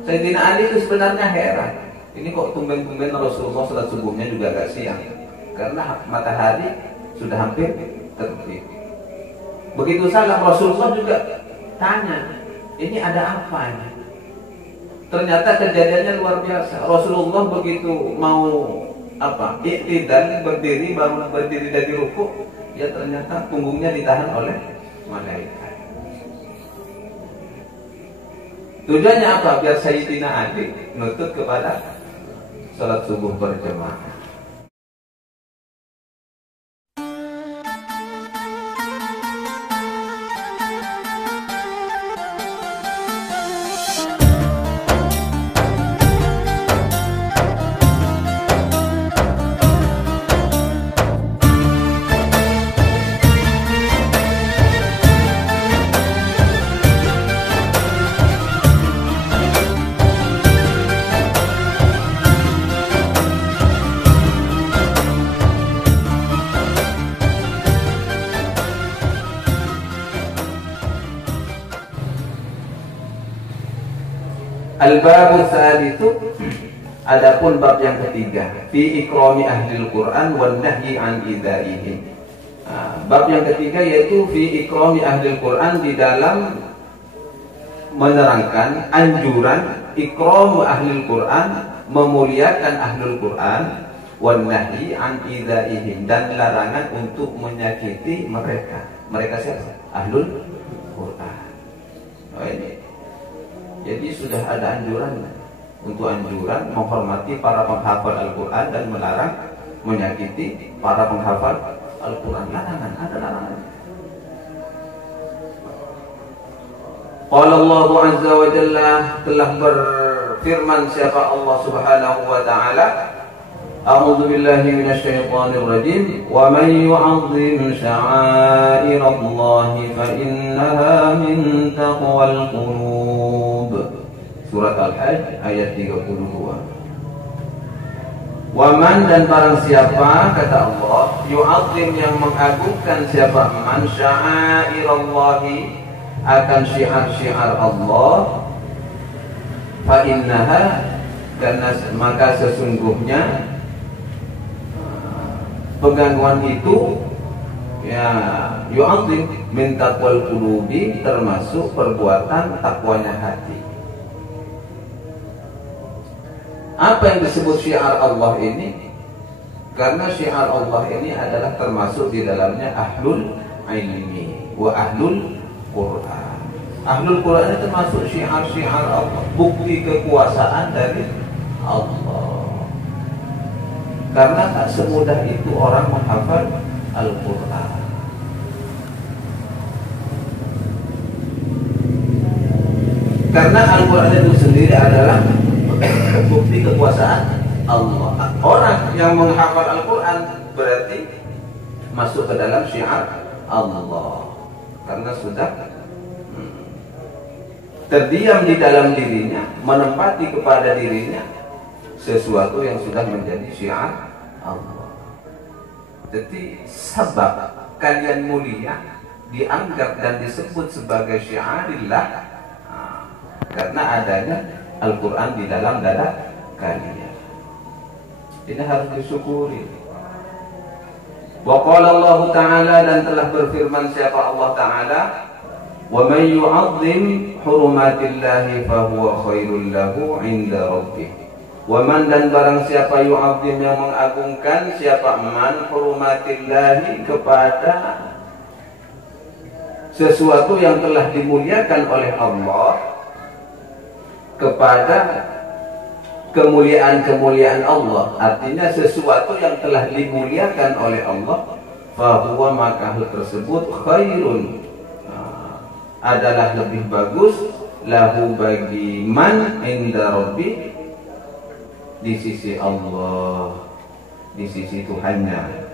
Sayyidina Ali itu sebenarnya heran, ini kok tumben-tumben Rasulullah salat subuhnya juga agak siang, karena matahari sudah hampir terbit. Begitu salam Rasulullah juga tanya, ini ada apa ini? Ternyata kejadiannya luar biasa. Rasulullah begitu mau iktidal, berdiri, baru berdiri dari ruku, ya ternyata punggungnya ditahan oleh malaikat. Tujuannya apa? Biar Sayyidina Ali nutut kepada salat subuh berjamaah. Al-babu tsalitsu, adapun bab yang ketiga, fi ikrami ahlil Quran wan nahyi an idzaihim. Bab yang ketiga yaitu fi ikrami ahlil Quran, di dalam menerangkan anjuran ikram ahlil Quran, memuliakan ahlul Quran, wan nahyi an idzaihim, dan larangan untuk menyakiti mereka. Mereka siapa? Ahlul Quran. Oh, ini. Jadi sudah ada anjuran menghormati para penghafal Al-Quran dan melarang menyakiti para penghafal Al-Quran. Larangan, ada larangan. Qala Allah Azza wa Jalla, telah berfirman siapa Allah Subhanahu wa Ta'ala, A'udzu billahi minasyaitonir rajim, wa man yu'azzim sya'airallahi fa innaha min taqwal qulub. Surat Al-Hajj ayat 32. Waman, dan barang siapa, kata Allah, yu'azzim, yang mengagungkan, siapa? Man sya'airallahi, akan syiar-syiar Allah, fa innaha, karena maka sesungguhnya penggangguan itu, ya, yu'azzim min taqwal qulubi, termasuk perbuatan takwanya hati. Apa yang disebut syiar Allah ini? Karena syiar Allah ini adalah termasuk di dalamnya ahlul ilmi wa ahlul Quran. Ahlul Quran itu termasuk syiar-syiar Allah, bukti kekuasaan dari Allah. Karena tak semudah itu orang menghafal Al-Quran. Karena Al-Quran itu sendiri adalah bukti kekuasaan Allah. Orang yang menghafal Al-Quran berarti masuk ke dalam syiar Allah, karena sudah terdiam di dalam dirinya, menempati kepada dirinya sesuatu yang sudah menjadi syiar Allah. Jadi sebab kalian mulia dianggap dan disebut sebagai syiarillah, karena adanya Al-Quran di dalam dada kalian. Ini harus disyukuri. Wa qala Allah Ta'ala, dan telah berfirman siapa Allah Ta'ala, wa man yu'azzim hurumatillahi fahuwa khairul lahu 'inda rabbih. Wa man, dan barang siapa yu'azzim, yang mengagungkan, siapa? Man hurumatillahi, kepada sesuatu yang telah dimuliakan oleh Allah, kepada kemuliaan-kemuliaan Allah, artinya sesuatu yang telah dimuliakan oleh Allah, fahuwa, maka hal tersebut khairun, adalah lebih bagus, lahu, bagi man, inda rabbi, di sisi Allah, di sisi Tuhannya.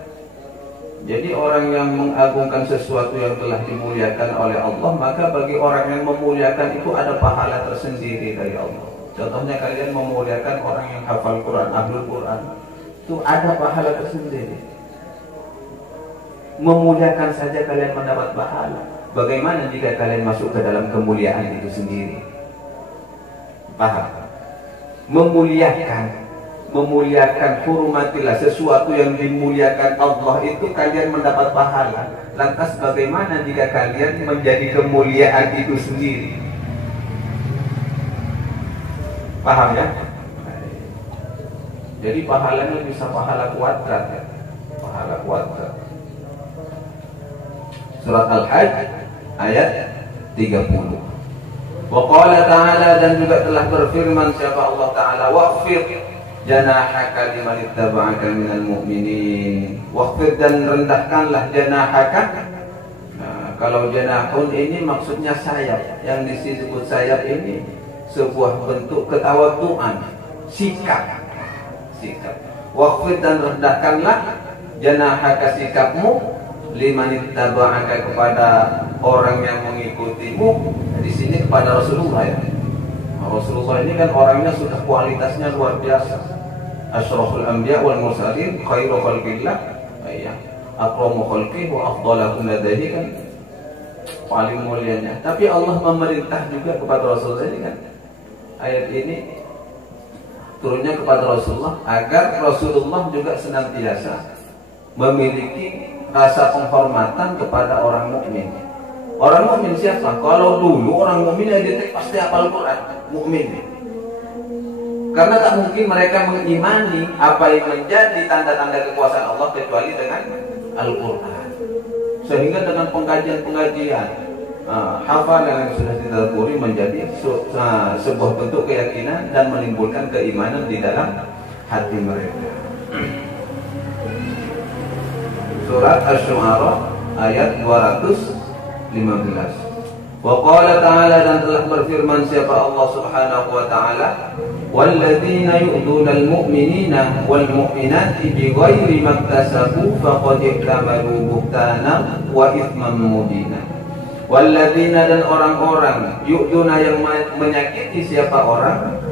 Jadi orang yang mengagungkan sesuatu yang telah dimuliakan oleh Allah, maka bagi orang yang memuliakan itu ada pahala tersendiri dari Allah. Contohnya kalian memuliakan orang yang hafal Quran, ahlul Quran, itu ada pahala tersendiri. Memuliakan saja kalian mendapat pahala. Bagaimana jika kalian masuk ke dalam kemuliaan itu sendiri? Paham? Memuliakan hurmatilah, sesuatu yang dimuliakan Allah itu kalian mendapat pahala. Lantas bagaimana jika kalian menjadi kemuliaan itu sendiri? Paham ya? Jadi pahalanya bisa pahala kuadrat ya? Pahala kuadrat. Surat Al-Hajj ayat 30. Wa qala ta'ala, dan juga telah berfirman siapa Allah Ta'ala, waqfir janahaka liman ittaba'aka minal mu'minin. Waqfir, dan rendahkanlah janahaka. Nah, kalau janahun ini maksudnya sayap. Yang disebut sayap ini sebuah bentuk ketawaduan, sikap. Waqfir, dan rendahkanlah janahaka, sikapmu, liman ittaba'aka, kepada orang yang mengikutimu. Di sini kepada Rasulullah ya. Rasulullah ini kan orangnya sudah kualitasnya luar biasa. Asyraful anbiya wal mursalin, khairu khalqillah, ya. Akramu khalqi wa afdalahum ladaihi, kan paling mulianya. Tapi Allah memerintah juga kepada Rasulullah ini kan. Ayat ini turunnya kepada Rasulullah agar Rasulullah juga senantiasa memiliki rasa penghormatan kepada orang mukmin. Orang mukmin siapa? Kalau dulu orang mukmin yang detik pasti hafal Quran, mukmin. Karena tak mungkin mereka mengimani apa yang menjadi tanda-tanda kekuasaan Allah kecuali dengan Al-Quran. Sehingga dengan pengkajian-pengkajian, hafalan yang sudah ditadaburi menjadi sebuah bentuk keyakinan dan menimbulkan keimanan di dalam hati mereka. Surat Asy-Syu'ara ayat 215. Wa qala ta'ala, dan telah berfirman siapa Allah Subhanahu wa ta'ala, walladzina yu'dunal mu'minina wal mu'minati bighairi maktasabu faqad ihtamalu buhtanan wa itsman mubina. Walladzina, dan orang-orang, yu'duna, yang menyakiti siapa orang,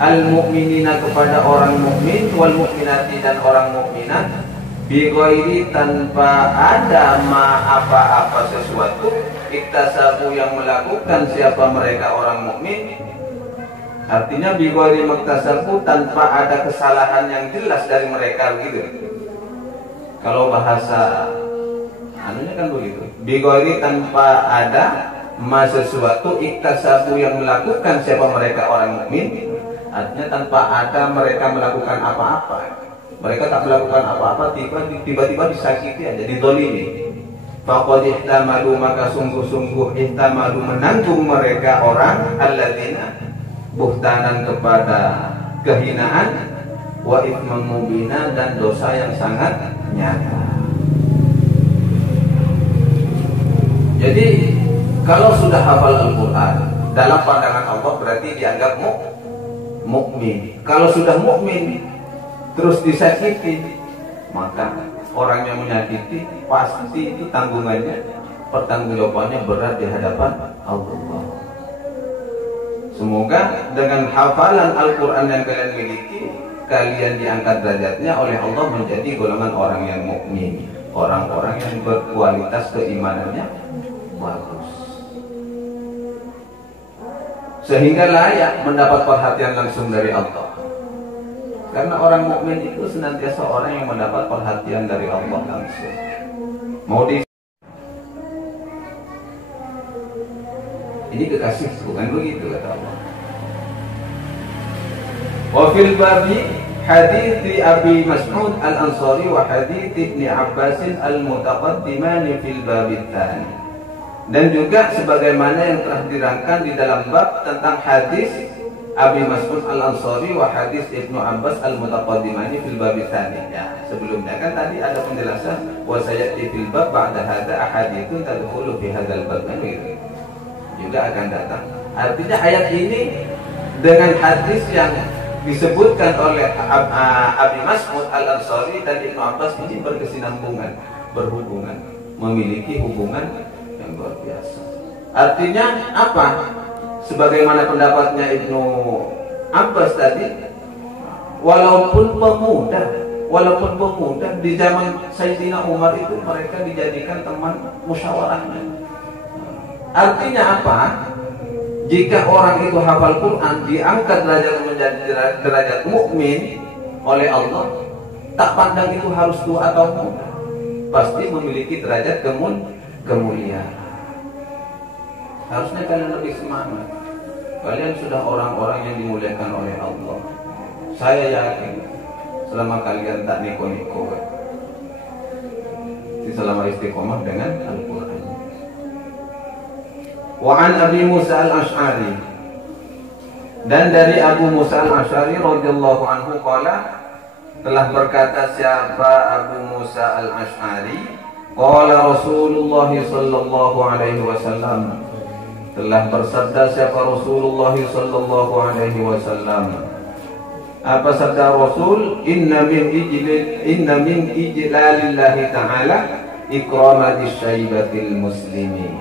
al mu'minina, kepada orang mukmin, wal mu'minati, dan orang mukminat, bighairi, tanpa ada apa-apa sesuatu, iktasabu, yang melakukan siapa mereka orang mukmin. Artinya bighairi maktasabu, tanpa ada kesalahan yang jelas dari mereka, begitu. Kalau bahasa anunya kan begitu. Bighairi, tanpa ada sesuatu, iktasabu, yang melakukan siapa mereka orang mukmin. Artinya tanpa ada mereka melakukan apa-apa. Mereka tak melakukan apa-apa, tiba-tiba disakiti aja, dizalimi. Faqad ihtamalu, maka sungguh-sungguh ihtamalu, menanggung mereka orang alladzina, buhtanan, kepada kehinaan, wa itsman mubina, dan dosa yang sangat nyata. Jadi kalau sudah hafal Al-Quran, dalam pandangan Allah berarti dianggap mukmin. Kalau sudah mukmin terus disakiti, maka orang yang menyakiti pasti itu tanggungannya, pertanggungjawabannya berat di hadapan Allah. Semoga dengan hafalan Al-Quran yang kalian miliki, kalian diangkat derajatnya oleh Allah menjadi golongan orang yang mukmin, orang-orang yang berkualitas keimanannya bagus, sehingga layak mendapat perhatian langsung dari Allah. Karena orang mukmin itu senantiasa orang yang mendapat perhatian dari Allah langsung. Ini kekasih, bukan begitu kata Allah. Wa fil babi hadits Abi Mas'ud Al-Ansari wa hadits Ibnu Abbas al-mutaqaddiman fil bab tsani. Dan juga sebagaimana yang telah dirangkan di dalam bab tentang hadis Abi Mas'ud Al-Ansari wa hadis Ibnu Abbas al-mutaqaddimani fil bab tsani. Ya, sebelumnya kan tadi ada penjelasan wa sayati fil bab ba'da hadza ahaditsun tadkhulu fi hadzal bab, gitu. Juga akan datang. Artinya ayat ini dengan hadis yang disebutkan oleh Abi Mas'ud Al-Ansari dan Ibnu Abbas ini berkesinambungan, berhubungan, memiliki hubungan yang luar biasa. Artinya apa? Sebagaimana pendapatnya Ibnu Abbas tadi, walaupun pemuda di zaman Sayyidina Umar itu mereka dijadikan teman musyawarahnya. Artinya apa? Jika orang itu hafal Quran, diangkat derajat menjadi derajat mukmin oleh Allah, tak pandang itu harus tua atau muda, pasti memiliki derajat kemuliaan. Harusnya kalian lebih semangat. Kalian sudah orang-orang yang dimuliakan oleh Allah. Saya yakin selama kalian tak niko-niko, selama istiqomah dengan Al-Quran. Wa an Abi Musa al-Ash'ari, dan dari Abu Musa al-Ash'ari radhiyallahu anhu qala, telah berkata siapa Abu Musa al-Ash'ari, qala Rasulullah sallallahu alaihi wasallam, telah bersabda siapa Rasulullah sallallahu alaihi wasallam. Apa sabda Rasul? Inna min ijlalillahi ta'ala ikramati syaibatil muslimin.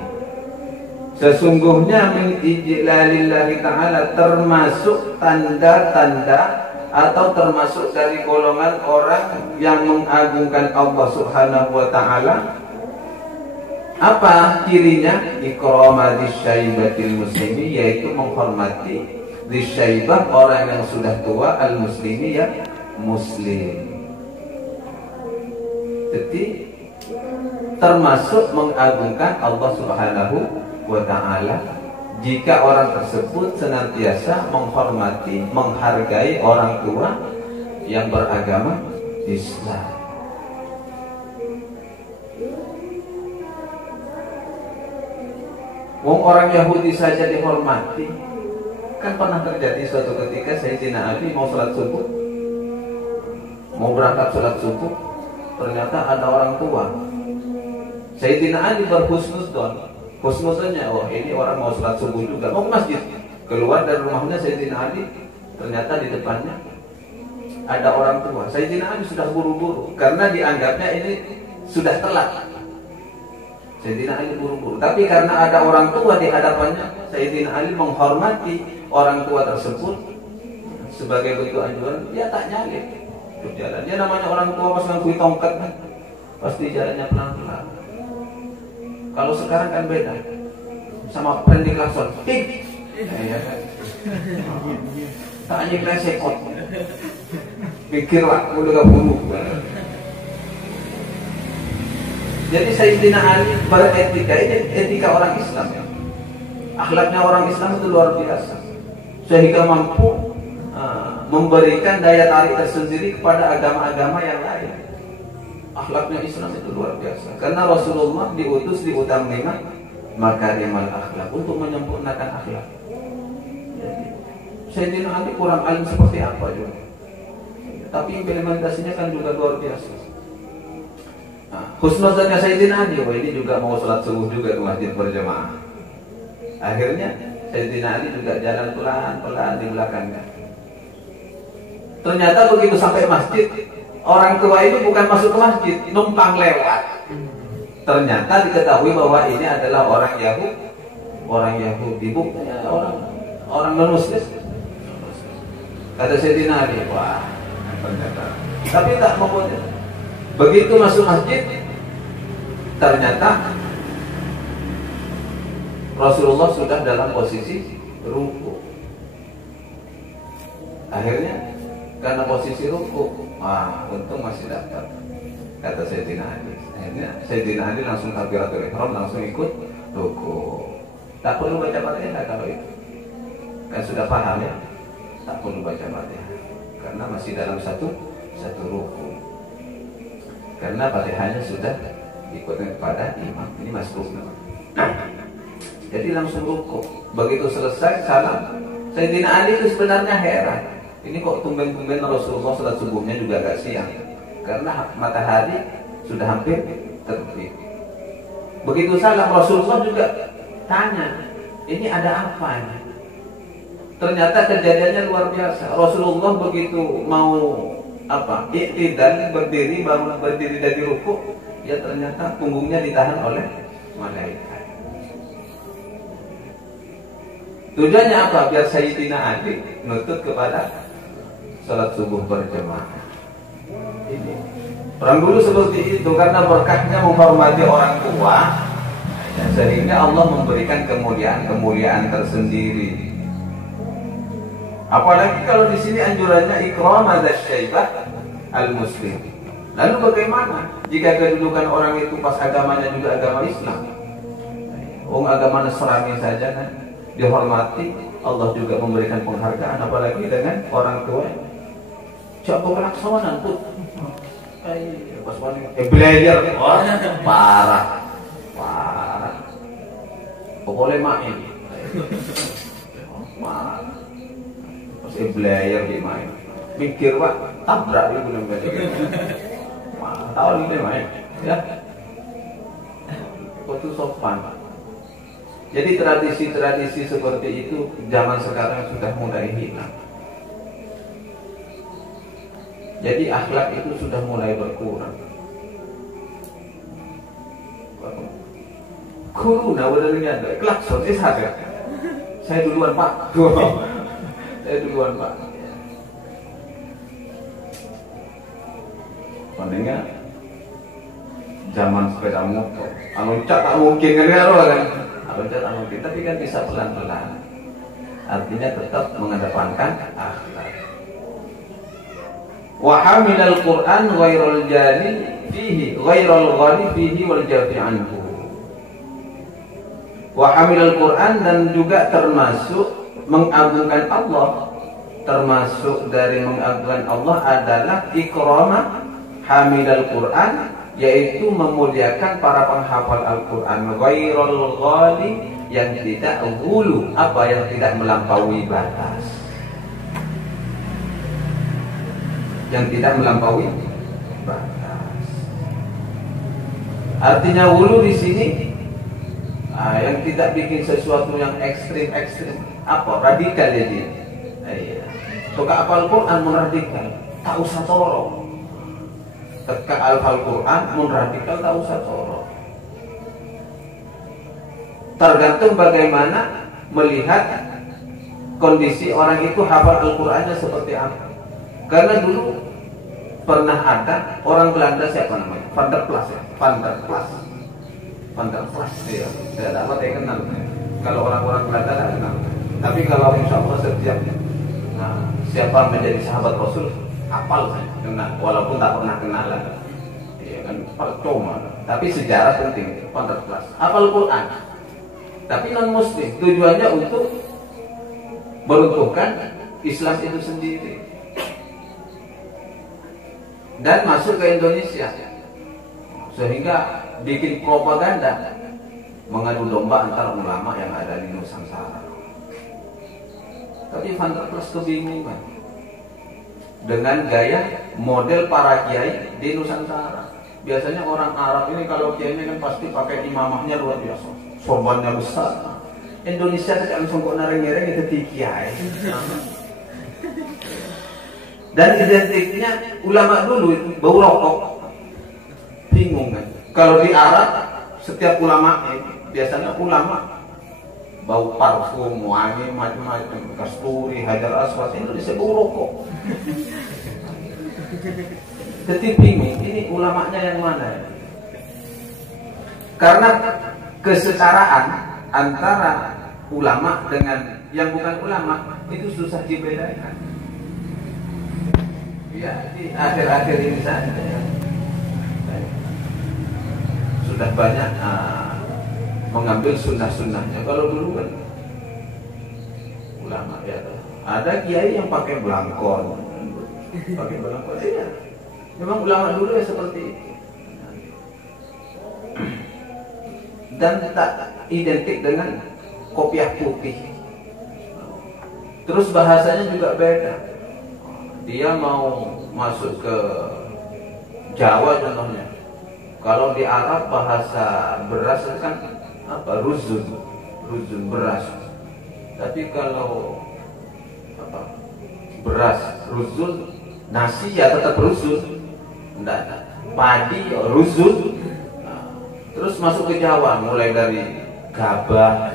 Sesungguhnya min ijlalillahi ta'ala termasuk tanda-tanda atau termasuk dari golongan orang yang mengagungkan Allah subhanahu wa ta'ala. Apa cirinya? Ikramati syaibatil muslimin, yaitu menghormati disyaibah orang yang sudah tua, al-muslimi ya muslim. Jadi termasuk mengagungkan Allah subhanahu wa ta'ala jika orang tersebut senantiasa menghormati, menghargai orang tua yang beragama Islam. Wong orang Yahudi saja dihormati. Kan pernah terjadi suatu ketika Sayyidina Ali mau sholat subuh, mau berangkat sholat subuh, ternyata ada orang tua. Sayyidina Ali berhusnudzon, husnudzonnya, oh ini orang mau sholat subuh juga, mau ke masjid. Keluar dari rumahnya Sayyidina Ali, ternyata di depannya ada orang tua. Sayyidina Ali sudah buru-buru karena dianggapnya ini sudah telat. Sayyidina Ali buru-buru, tapi karena ada orang tua di hadapannya, Sayyidina Ali menghormati orang tua tersebut sebagai bentuk anjuran. Dia tak nyalip berjalan. Dia namanya orang tua pas ngangkui tongkat kan, pasti jalannya pelan-pelan. Kalau sekarang kan beda, sama berhenti klakson, tik, ya kan? Tak nyiklah sekot, pikirlah, udah gak buru. Jadi Sayyidina Ali beretika, ini etika orang Islam ya. Akhlaknya orang Islam itu luar biasa, sehingga mampu memberikan daya tarik tersendiri kepada agama-agama yang lain. Akhlaknya Islam itu luar biasa, karena Rasulullah diutus diutamakan makarimal akhlak, untuk menyempurnakan akhlak. Sayyidina Ali kurang alim seperti apa juga, tapi implementasinya kan juga luar biasa. Husnudzonnya Sayyidina Ali, oh ini juga mau sholat subuh juga ke masjid berjamaah. Akhirnya Sayyidina Ali juga jalan pelan-pelan di belakangnya. Ternyata begitu sampai masjid, orang tua ini bukan masuk ke masjid, numpang lewat. Ternyata diketahui bahwa ini adalah orang Yahudi, bukan orang non-Muslim. Kata Sayyidina Ali, wah, ternyata. Tapi tak mau. Begitu masuk masjid, ternyata Rasulullah sudah dalam posisi ruku. Akhirnya karena posisi ruku, wah untung masih dapat, kata Sayyidina Ali. Akhirnya Sayyidina Ali langsung takbiratul ihram, langsung ikut ruku. Tak perlu baca Fatihah kalau itu, kan sudah paham ya. Tak perlu baca Fatihah karena masih dalam satu ruku. Karena Fatihahnya sudah ikutkan kepada imam. Ini masuk. Jadi langsung ruku. Begitu selesai salam, Sayyidina Ali itu sebenarnya heran. Ini kok tumben-tumben Rasulullah sholat subuhnya juga agak siang, karena matahari sudah hampir terbit. Begitu salam, Rasulullah juga tanya, ini ada apa ini? Ternyata kejadiannya luar biasa. Rasulullah begitu mau iktidal, berdiri, baru berdiri dari ruku, ya ternyata punggungnya ditahan oleh malaikat. Tujuannya apa? Biar Sayyidina Ali nutut kepada salat subuh berjamaah. Ini orang dulu seperti itu, karena berkahnya menghormati orang tua, Sehingga Allah memberikan kemuliaan tersendiri. Apalagi kalau di sini anjurannya ikram adzasyaibah al-muslim. Lalu bagaimana jika kedudukan orang itu pas agamanya juga agama Islam? Agama Nasrani saja kan dihormati, Allah juga memberikan penghargaan, apalagi dengan orang tua. Coba pelaksanaan pun, pas belajar, parah. Boleh main, pas belajar di main, mikir pak, tabrak dia belum belajar. Tahu dia main, ya? Itu sopan. Jadi tradisi-tradisi seperti itu zaman sekarang sudah mulai hilang. Jadi akhlak itu sudah mulai berkurang. Corona benar-benar ada klakson sadar. Saya duluan pak. Saya duluan pak. Palingnya zaman sepeda motor, loncat tak mungkin kan kan? Loncat tak mungkin, tapi kan bisa pelan-pelan. Artinya tetap mengedepankan akhlak. Wa hamilal Qur'an ghairal jari fihi, ghairal ghali fihi wal jafi anhu. Wa hamilal Qur'an, dan juga termasuk mengagungkan Allah. Termasuk dari mengagungkan Allah adalah ikrama hamilal Qur'an, yaitu memuliakan para penghafal Al-Quran. Ghairul ghali, yang tidak ghulu, apa yang tidak melampaui batas. Yang tidak melampaui batas. Artinya ghulu di sini yang tidak bikin sesuatu yang ekstrim. Apa? Radikal jadi. Suka apal Quran radikal, tak usah toro. Ketika al-hal Quran radikal tak usah toro. Tergantung bagaimana melihat kondisi orang itu hafal Al-Qurannya seperti apa. Karena dulu pernah ada orang Belanda, siapa namanya? Van der Plas ya? Van der Plas ya. Tidak dapat saya kenal. Kalau orang-orang Belanda tidak kenal. Tapi kalau insya Allah setiap siapa menjadi sahabat Rasul hafal saya kenal, walaupun tak pernah kenalan. Ya kan percuma. Tapi sejarah penting. Van der Plas hafal Quran. Tapi non muslim, tujuannya untuk meruntuhkan Islam itu sendiri dan masuk ke Indonesia, sehingga bikin propaganda mengadu domba antara ulama yang ada di Nusantara. Tapi Van der Plas kebingungan dengan gaya model para kiai di Nusantara. Biasanya orang Arab ini kalau kiainya kan pasti pakai imamahnya luar biasa, sorbannya besar. Indonesia tidak langsung kok nareng-nareng itu kiai. Dan identiknya ulama dulu itu bau rokok. Bingung kan? Kalau di Arab setiap ulama biasanya ulama bau parfum, wangi macam-macam, kasturi, hajar aswad. Indonesia bau rokok. Jadi bingung, ini ulamanya yang mana? Karena kesetaraan antara ulama dengan yang bukan ulama itu susah dibedakan. Ya, di akhir-akhir ini saja ya. Sudah banyak mengambil sunnah-sunnahnya. Kalau dulu kan ulama ya, ada kiai yang pakai belangkon, iya. Memang ulama dulu ya seperti itu. Dan tak identik dengan kopiah putih. Terus bahasanya juga beda. Dia mau masuk ke Jawa contohnya. Kalau di Arab bahasa beras kan apa? Ruzun beras. Tapi kalau apa? Beras ruzun, nasi ya tetap ruzun. Enggak, padi ruzun. Terus masuk ke Jawa, mulai dari gabah,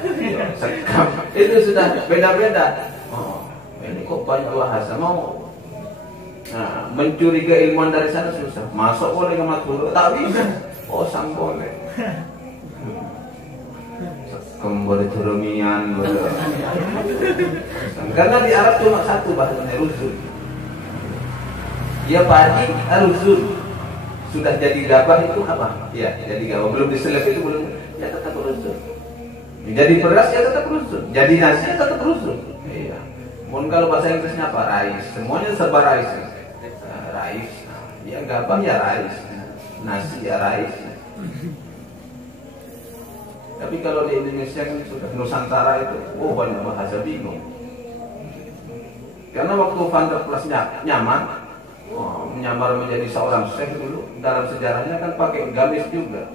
sekam, itu sudah beda-beda. Ini kok banyak bahasa, mau mencuri keilmuan dari sana susah. Masuk boleh ke Madura, tak bisa. Sang boleh. Kemberjeromian, karena di Arab cuma satu bahasanya ruzul. Dia padi ruzul. Sudah jadi gabah itu apa? Ya, jadi gabah. Belum diselip itu belum, ya tetap ruzul. Jadi beras ya tetap ruzul. Jadi nasi ya tetap ruzul. Iya. Mohon kalau bahasa Inggrisnya apa? Rais. Semuanya serba rais. Rais. Ya gabah ya rais. Nasi ya rais. Tapi kalau di Indonesia kan sudah Nusantara itu, banyak bahasa bingung. Karena waktu Van der Plas nyaman, menyamar menjadi seorang syekh dulu, dalam sejarahnya kan pakai gamis juga.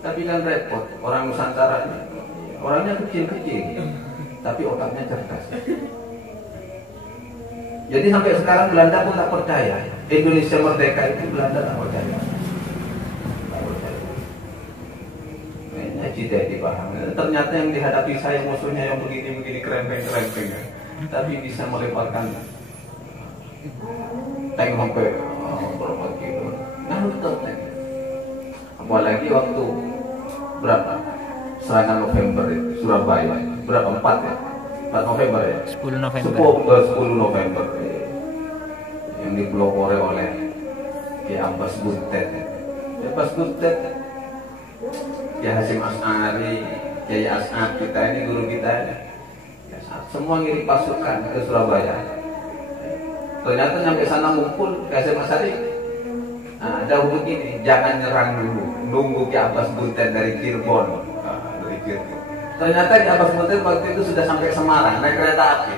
Tapi kan repot, orang Nusantara ini, orangnya kecil-kecil, tapi otaknya cerdas. Jadi sampai sekarang Belanda pun tak percaya Indonesia merdeka itu, Belanda tak percaya. Tidak dipahami. Ternyata yang dihadapi saya musuhnya yang begini-begini kerempeng-kerempeng, tapi bisa melemparkan tank sampai berapa kilo. Nah betul tank. Apalagi waktu berapa serangan November itu Surabaya, berapa 4 ya? 4 November ya? 10 November. 10 November ya. Yang dipelopori oleh Ki Abbas Butet. Abbas Butet, ya Hasyim Asy'ari, Kiai As'ad kita ini, guru kita ini, ya, semua ngirim pasukan ke Surabaya. Ternyata sampai sana ngumpul ke Hasyim Asy'ari. Nah, ada begini, jangan nyerang dulu, nunggu Ki Abbas Butet dari Cirebon. Dari Cirebon. Ternyata Ki Abbas Butet waktu itu sudah sampai Semarang naik kereta api.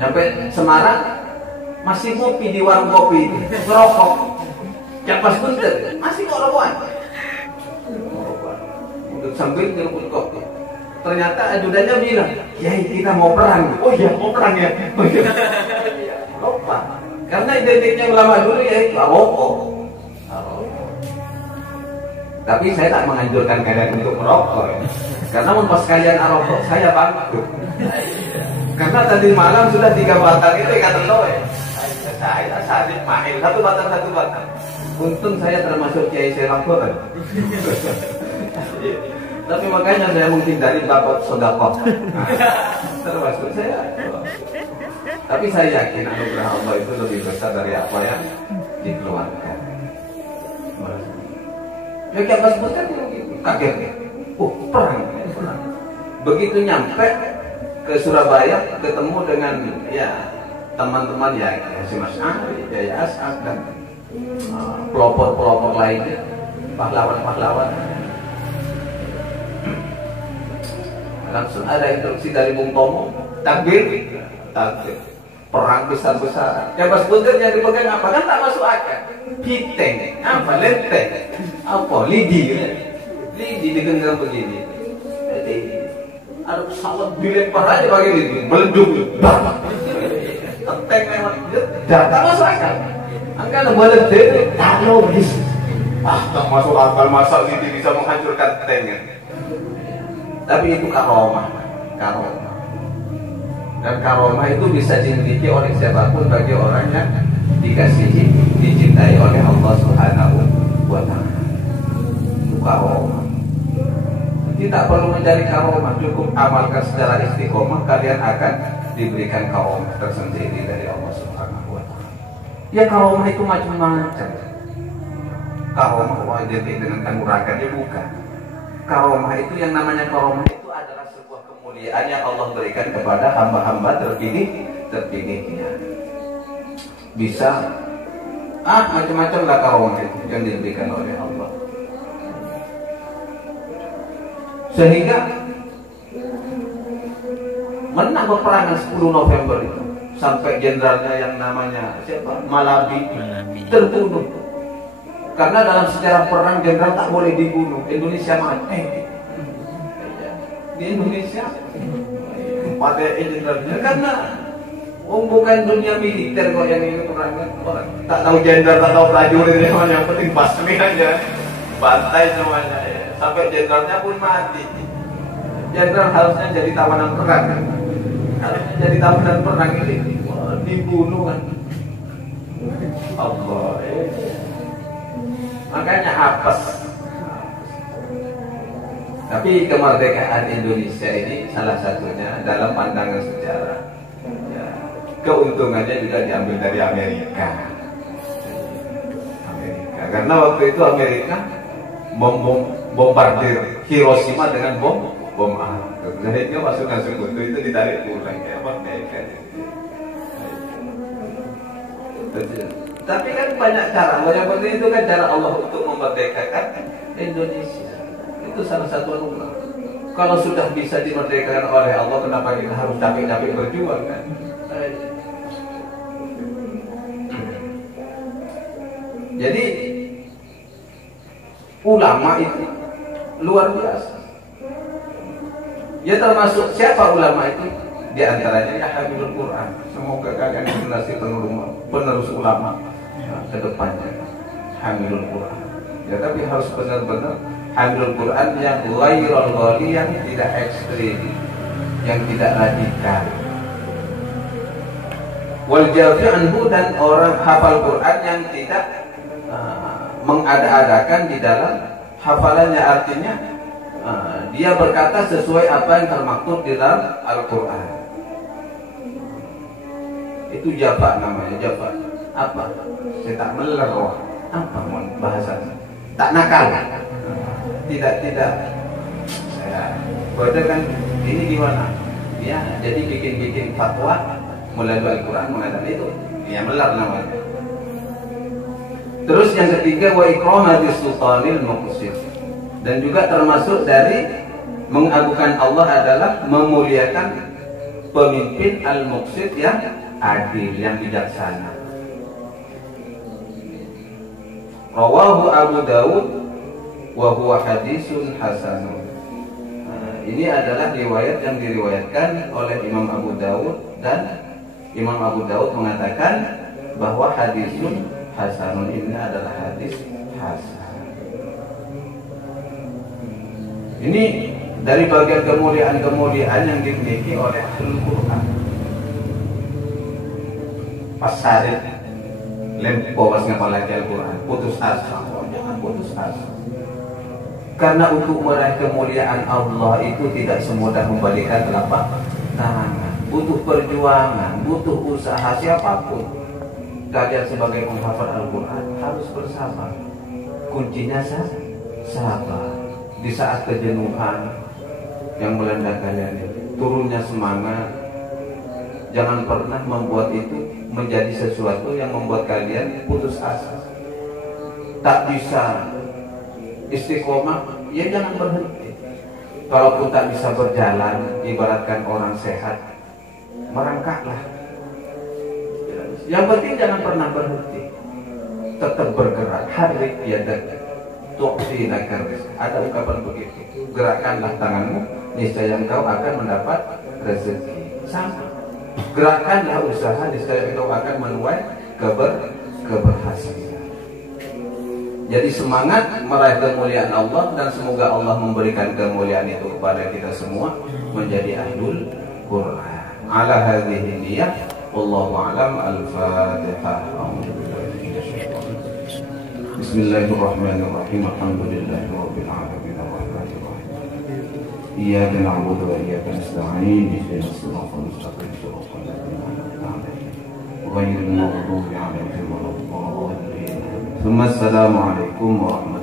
Sampai Semarang masih ngopi di warung kopi itu, ngerokok. Ki Abbas Butet masih ngerokok. Sambil ngerebut kopi. Ternyata ajudannya bilang, "Yai, kita mau perang." "Oh iya, mau perang ya." "Oh iya." Lupa. Karena identiknya ulama dulu ya itu rokok. Tapi saya tak menganjurkan kalian untuk merokok ya. Karena pas kalian rokok, saya bangkrut. Karena tadi malam sudah 3 batang itu ikan lo ya. Saya sadik mahil, satu batang. Untung saya termasuk Kiai Selamat. Tapi makanya saya menghindari bapak sodakoh. Termasuk saya. Tapi saya yakin anugerah Allah itu lebih besar dari apa yang dikeluarkan. Ya Ki Abbas Butet kaget. Perang. Begitu nyampe ke Surabaya, ketemu dengan ya teman-teman ya Hasyim Asy'ari, Kiai As'ad dan pelopor-pelopor lainnya, pahlawan-pahlawan. Langsung ada instruksi dari Bung Tomo, takbir, perang besar-besaran. Ki Abbas Butet yang dipegang apa? Kan tak masuk akal. Hiteng, apa? Lenteng, apa? Lidi digenggam begini. Jadi ada pesawat dilempar aja pakai lidi, meleduk, tank lewat, tak masuk akal. Angka meleduk, tak logis. Tak masuk akal, masa lidi bisa menghancurkan tank. Tapi itu karomah. Dan karomah itu bisa dimiliki oleh siapapun bagi orang yang dikasihi, dicintai oleh Allah Subhanahu wa Ta'ala. Itu karomah. Tidak perlu mencari karomah, cukup amalkan secara istiqomah, kalian akan diberikan karomah tersendiri dari Allah Subhanahu wa Ta'ala. Ya karomah itu macam-macam. Karomah identik dengan kanuragannya bukan. Karomah itu yang namanya karomah itu adalah sebuah kemuliaan yang Allah berikan kepada hamba-hamba terpilihnya. Bisa macam-macam lah karomah itu yang diberikan oleh Allah. Sehingga menang peperangan 10 November itu sampai jenderalnya yang namanya siapa? Malabi terbunuh. Karena dalam sejarah perang jenderal tak boleh dibunuh. Indonesia mati. Di Indonesia mati jenderalnya karena bukan dunia militer kok yang ini perangan. Tak tahu jenderal, tak tahu prajurit, yang penting basmi aja, bantai semuanya. Sampai jenderalnya pun mati. Jenderal harusnya jadi tawanan perang. Harusnya jadi tawanan perang ini dibunuh kan. Allah. Makanya apes. Tapi kemerdekaan Indonesia ini salah satunya dalam pandangan sejarah. Ya, keuntungannya juga diambil dari Amerika. Karena waktu itu Amerika bombardir Hiroshima dengan bom atom. Jadi pasukan sekutu itu ditarik pulang ya merdeka. Tapi kan banyak cara. Banyak itu kan cara Allah untuk memerdekakan Indonesia. Itu salah satu anugerah. Kalau sudah bisa dimerdekakan oleh Allah, kenapa kita harus capek-capek berjuang kan? Jadi ulama itu luar biasa. Ya termasuk siapa ulama itu? Di antaranya ya Hamilul Quran. Semoga kalian generasi penerus ulama ke depannya. Hamilul Quran. Ya tapi harus benar-benar Hamilul Quran yang ghairul ghali, yang tidak ekstrim, yang tidak radikal. Wal jafi anhu, dan orang hafal Quran yang tidak mengada-adakan di dalam hafalannya, artinya dia berkata sesuai apa yang termaktub di dalam Al-Quran. Itu jafa namanya, jafa. Apa? Saya tak melerah. Apa bahasanya? Tak nakal. Tidak. Saya bodoh kan ini gimana? Ya, jadi bikin fatwa melalui Al-Quran mengatakan itu. Ya melar namanya. Terus yang ketiga, wa ikramatis sultanil muqsit. Dan juga termasuk dari mengagungkan Allah adalah memuliakan pemimpin al-muqsit yang adil, yang bijaksana. Rawahu Abu Dawud wa huwa hadisun hasanun. Ini adalah riwayat yang diriwayatkan oleh Imam Abu Dawud, dan Imam Abu Dawud mengatakan bahwa hadisun hasanun ini adalah hadis hasan. Ini dari bagian kemuliaan yang dimiliki oleh Ahlul Quran. Pasarit lempo pas ngapalagi Al-Quran, putus asa, jangan putus asa. Karena untuk meraih kemuliaan Allah itu tidak semudah membalikan telapak tangan. Butuh perjuangan, butuh usaha siapapun. Kalian sebagai penghafal Al-Quran harus bersabar. Kuncinya sabar. Di saat kejenuhan yang melanda kalian itu, turunnya semangat, jangan pernah membuat itu menjadi sesuatu yang membuat kalian putus asa. Tak bisa istiqomah, ya jangan berhenti. Kalaupun tak bisa berjalan, ibaratkan orang sehat, merangkaklah. Yang penting jangan pernah berhenti, tetap bergerak. Harik yadak tuqsi nakar. Ada ungkapan begitu, gerakkanlah tanganmu, niscaya engkau akan mendapat rezeki. Sama, gerakkanlah usaha, niscaya engkau akan menuai keberhasilan. Jadi semangat meraih kemuliaan Allah, dan semoga Allah memberikan kemuliaan itu kepada kita semua menjadi ahlul Quran. Ala hadhihi niyyah, wallahu a'lam. Al-Fatihah. Bismillahirrahmanirrahim. Alhamdulillahi rabbil alamin, arrahmanir rahim. Iyyaka na'budu wa iyyaka nasta'in. Ihdinas siratal mustaqim, siratal ladzina an'amta 'alaihim ghairil maghdubi 'alaihim waladdallin. Assalamualaikum warahmatullahi wabarakatuh.